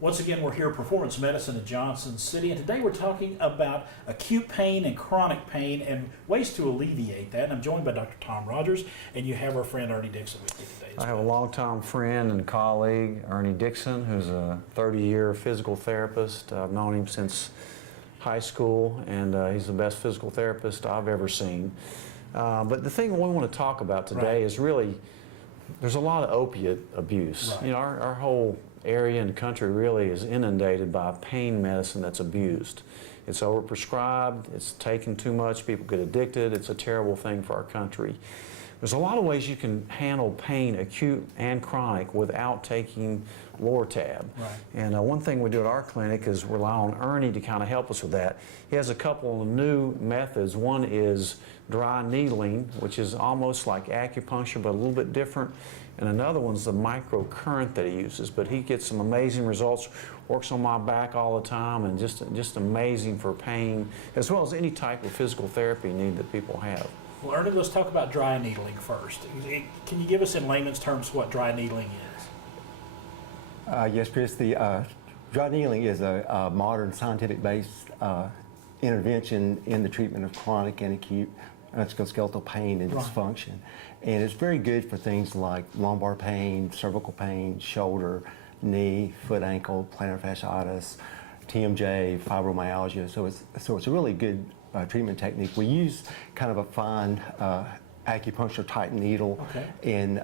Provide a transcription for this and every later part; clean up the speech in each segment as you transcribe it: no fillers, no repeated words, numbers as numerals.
Once again, we're here at Performance Medicine in Johnson City, and today we're talking about acute pain and chronic pain and ways to alleviate that. And I'm joined by Dr. Tom Rogers, and you have our friend Ernie Dickson with you today. I have a longtime friend and colleague, Ernie Dickson, who's a 30-year physical therapist. I've known him since high school, and he's the best physical therapist I've ever seen. But the thing we want to talk about today is really, there's a lot of opiate abuse. Right. You know, our whole area in the country really is inundated by pain medicine that's abused. It's overprescribed, it's taken too much, people get addicted, it's a terrible thing for our country. There's a lot of ways you can handle pain, acute and chronic, without taking Lortab. Right. And one thing we do at our clinic is rely on Ernie to kind of help us with that. He has a couple of new methods. One is dry needling, which is almost like acupuncture, but a little bit different. And another one's the microcurrent that he uses. But he gets some amazing results, works on my back all the time, and just amazing for pain, as well as any type of physical therapy need that people have. Well, Ernie, let's talk about dry needling first. Can you give us in layman's terms what dry needling is? Yes, Chris. The dry needling is a modern scientific-based intervention in the treatment of chronic and acute musculoskeletal pain and dysfunction. And it's very good for things like lumbar pain, cervical pain, shoulder, knee, foot, ankle, plantar fasciitis, TMJ, fibromyalgia. So it's a really good treatment technique. We use kind of a fine acupuncture type needle, and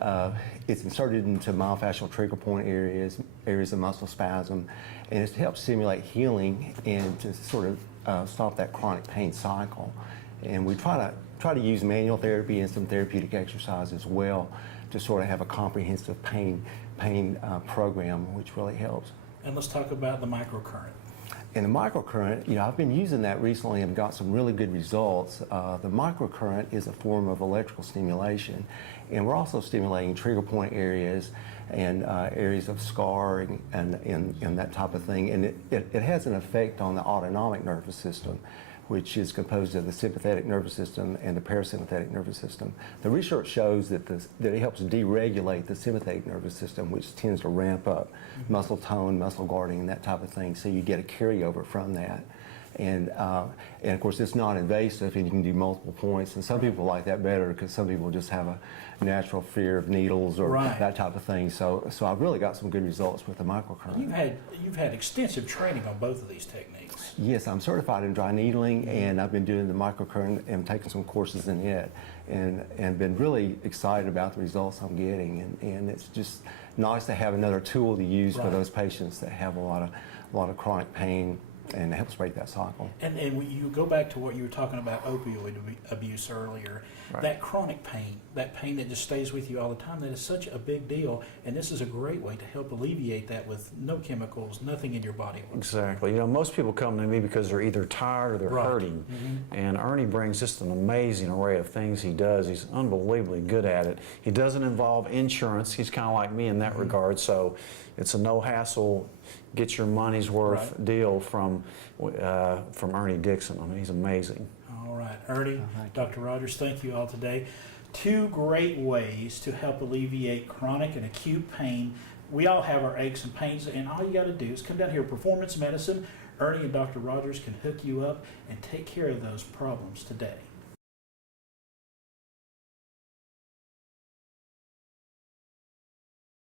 it's inserted into myofascial trigger point areas of muscle spasm, and it helps stimulate healing and to sort of stop that chronic pain cycle. And we try to use manual therapy and some therapeutic exercise as well to sort of have a comprehensive pain program, which really helps. And let's talk about the microcurrent. And the microcurrent, I've been using that recently and got some really good results. The microcurrent is a form of electrical stimulation, and we're also stimulating trigger point areas and areas of scarring and that type of thing. And it has an effect on the autonomic nervous system, which is composed of the sympathetic nervous system and the parasympathetic nervous system. The research shows that it helps deregulate the sympathetic nervous system, which tends to ramp up muscle tone, muscle guarding, and that type of thing, so you get a carryover from that. And of course, it's non-invasive, and you can do multiple points. And some people like that better because some people just have a natural fear of needles or that type of thing. So I've really got some good results with the microcurrent. You've had extensive training on both of these techniques. Yes, I'm certified in dry needling, and I've been doing the microcurrent and taking some courses in it, and been really excited about the results I'm getting. And it's just nice to have another tool to use for those patients that have a lot of chronic pain, and it helps break that cycle. And you go back to what you were talking about opioid abuse earlier, that chronic pain, that pain that just stays with you all the time, that is such a big deal, and this is a great way to help alleviate that with no chemicals, nothing in your body. Exactly. Most people come to me because they're either tired or they're hurting, and Ernie brings just an amazing array of things he does. He's unbelievably good at it. He doesn't involve insurance. He's kind of like me in that regard, so it's a no-hassle, get your money's worth deal from Ernie Dickson. I mean, he's amazing. All right, Ernie, Dr. Rogers, thank you all today. Two great ways to help alleviate chronic and acute pain. We all have our aches and pains, and all you got to do is come down here, Performance Medicine. Ernie and Dr. Rogers can hook you up and take care of those problems today.